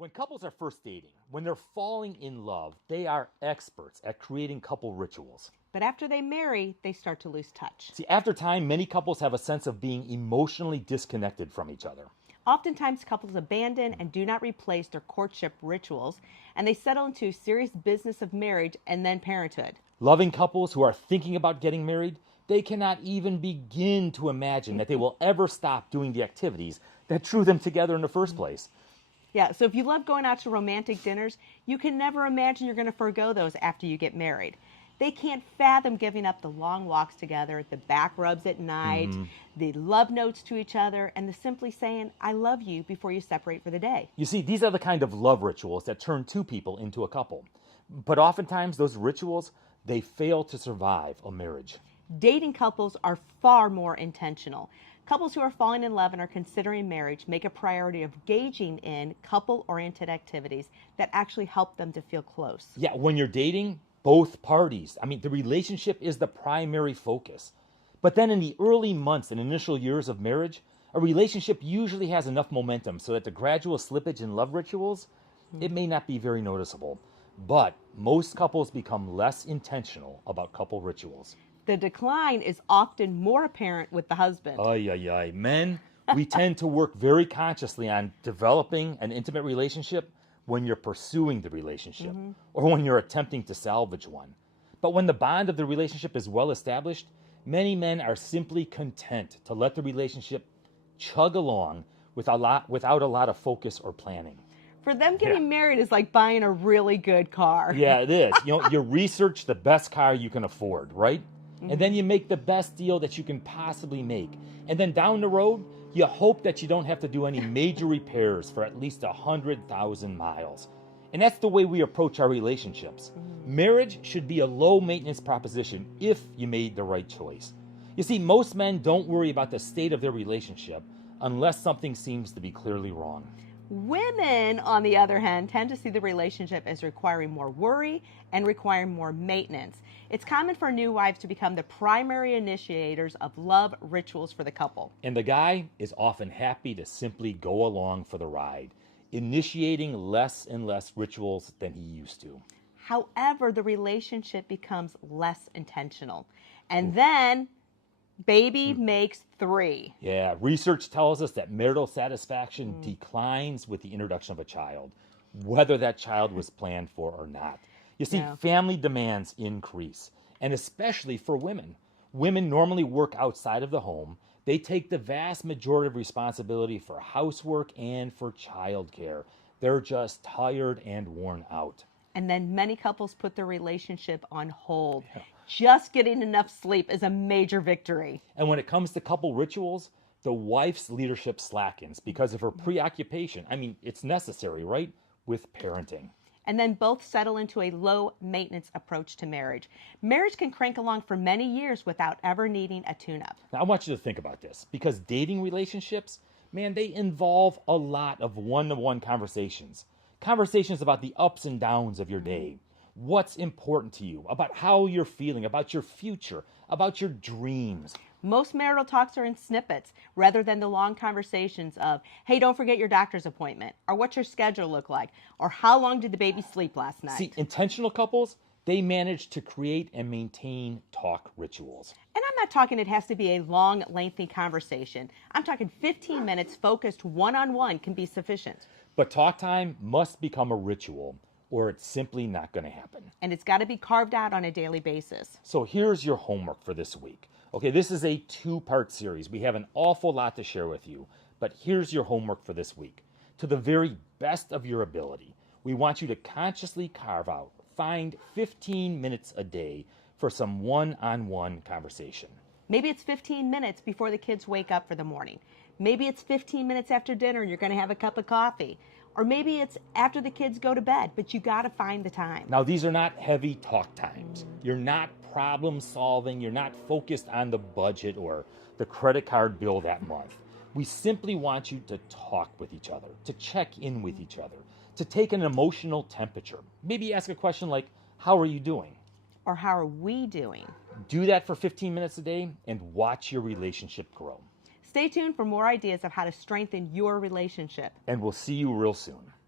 When couples are first dating, when they're falling in love, they are experts at creating couple rituals. But after they marry, they start to lose touch. See, after time, many couples have a sense of being emotionally disconnected from each other. Oftentimes, couples abandon and do not replace their courtship rituals, and they settle into serious business of marriage and then parenthood. Loving couples who are thinking about getting married, they cannot even begin to imagine that they will ever stop doing the activities that drew them together in the first place. Yeah, so if you love going out to romantic dinners, you can never imagine you're going to forego those after you get married. They can't fathom giving up the long walks together, the back rubs at night, the love notes to each other, and the simply saying, I love you before you separate for the day. You see, these are the kind of love rituals that turn two people into a couple. But oftentimes, those rituals, they fail to survive a marriage. Dating couples are far more intentional. Couples who are falling in love and are considering marriage make a priority of gauging in couple-oriented activities that actually help them to feel close. Yeah, when you're dating, both parties, the relationship is the primary focus. But then in the early months and initial years of marriage, a relationship usually has enough momentum so that the gradual slippage in love rituals, it may not be very noticeable. But most couples become less intentional about couple rituals. The decline is often more apparent with the husband. Men, we tend to work very consciously on developing an intimate relationship when you're pursuing the relationship or when you're attempting to salvage one. But when the bond of the relationship is well established, many men are simply content to let the relationship chug along without a lot of focus or planning. For them, getting married is like buying a really good car. Yeah, it is. You research the best car you can afford, right? And then you make the best deal that you can possibly make. And then down the road, you hope that you don't have to do any major repairs for at least 100,000 miles. And that's the way we approach our relationships. Marriage should be a low-maintenance proposition if you made the right choice. You see, most men don't worry about the state of their relationship unless something seems to be clearly wrong. Women, on the other hand, tend to see the relationship as requiring more worry and requiring more maintenance. It's common for new wives to become the primary initiators of love rituals for the couple. And the guy is often happy to simply go along for the ride, initiating less and less rituals than he used to. However, the relationship becomes less intentional. And then baby makes 3. Yeah, research tells us that marital satisfaction declines with the introduction of a child, whether that child was planned for or not. You see, family demands increase, and especially for women. Women normally work outside of the home. They take the vast majority of responsibility for housework and for childcare. They're just tired and worn out. And then many couples put their relationship on hold. Just getting enough sleep is a major victory. And when it comes to couple rituals, the wife's leadership slackens because of her preoccupation. It's necessary, right? With parenting. And then both settle into a low-maintenance approach to marriage. Marriage can crank along for many years without ever needing a tune-up. Now, I want you to think about this, because dating relationships, man, they involve a lot of one-to-one conversations. Conversations about the ups and downs of your day, what's important to you, about how you're feeling, about your future, about your dreams. Most marital talks are in snippets rather than the long conversations of, hey, don't forget your doctor's appointment, or what's your schedule look like, or how long did the baby sleep last night? See, intentional couples, they manage to create and maintain talk rituals. And I'm not talking it has to be a long, lengthy conversation. I'm talking 15 minutes focused one-on-one can be sufficient. But talk time must become a ritual, or it's simply not going to happen. And it's got to be carved out on a daily basis. So here's your homework for this week. Okay, this is a 2-part series. We have an awful lot to share with you, but here's your homework for this week. To the very best of your ability, we want you to consciously find 15 minutes a day for some one-on-one conversation. Maybe it's 15 minutes before the kids wake up for the morning. Maybe it's 15 minutes after dinner and you're going to have a cup of coffee. Or maybe it's after the kids go to bed, but you got to find the time. Now, these are not heavy talk times. You're not problem solving. You're not focused on the budget or the credit card bill that month. We simply want you to talk with each other, to check in with each other, to take an emotional temperature. Maybe ask a question like, how are you doing? Or how are we doing? Do that for 15 minutes a day and watch your relationship grow. Stay tuned for more ideas of how to strengthen your relationship. And we'll see you real soon.